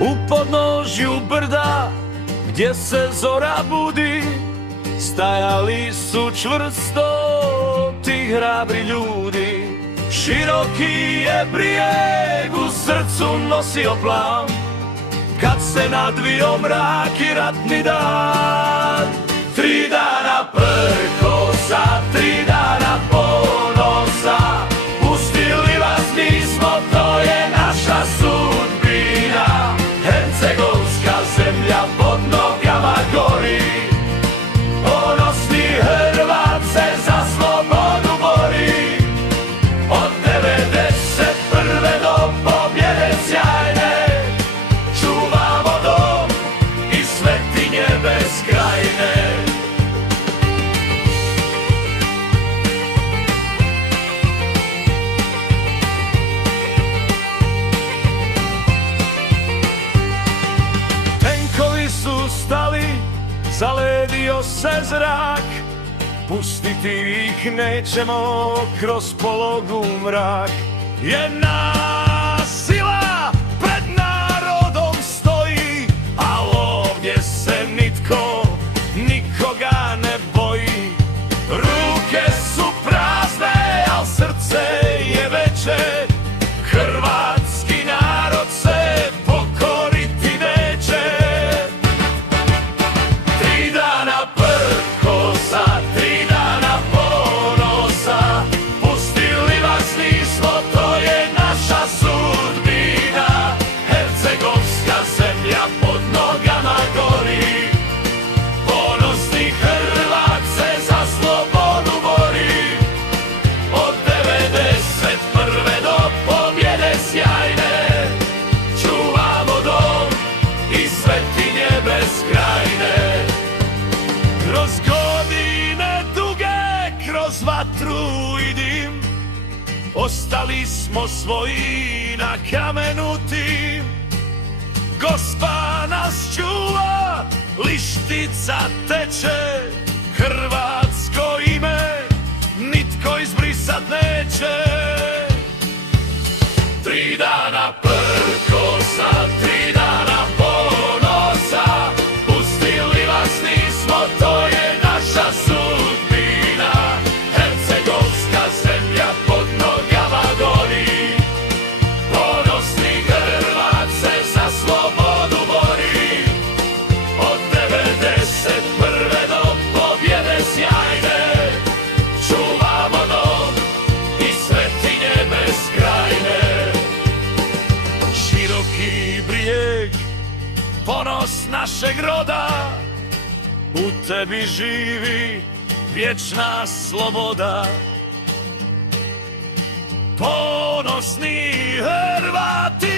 U podnožju brda gdje se zora budi, stajali su čvrsto ti hrabri ljudi. Široki je brijeg, u srcu nosio plan, kad se nadvio mrak i ratni dan. 3 dana prkosa, 3 dana ponosa, pustili vas nismo, to je naša sudbina. Hercegovska zemlja pod nogama gori, ponosni Hrvat se za slobodu bori. Od 91. do pobjede sjajne, čuvamo dom i svetinje bez krajine. Tenkovi su stali, zaledio se zrak, pustiti ih nećemo kroz pologu mrak. Jedna sila pred narodom stoji, a ovdje se nitko nikoga ne boji. Ruke su prazne, al srce je veće, hrvatski narod se pokoriti neće. 3 dana prkosa, 3 dana ponosa, pustili vas nismo, to je naša sudbina. Hercegovska zemlja pod nogama gori, ponosni Hrvat se za slobodu bori. Od 91. do pobjede sjajne, čuvamo dom i svetinje bez krajine. Kroz godine duge, kroz vatru i dim, ostali smo svoji na kamenu tim. Gospa nas čuva, lištica teče, hrvatsko ime nitko izbrisat neće. 3 dana prkosa, 3 dana ponosa, pustili vas nismo, to je naša sudbina. Hercegovska zemlja pod nogama gori, ponosni Hrvat se za slobodu bori. Od 91. do pobjede sjajne, čuvamo dom i svetinje bez krajine. Široki brijeg, ponos našeg roda, u tebi živi vječna sloboda. Ponosni Hrvati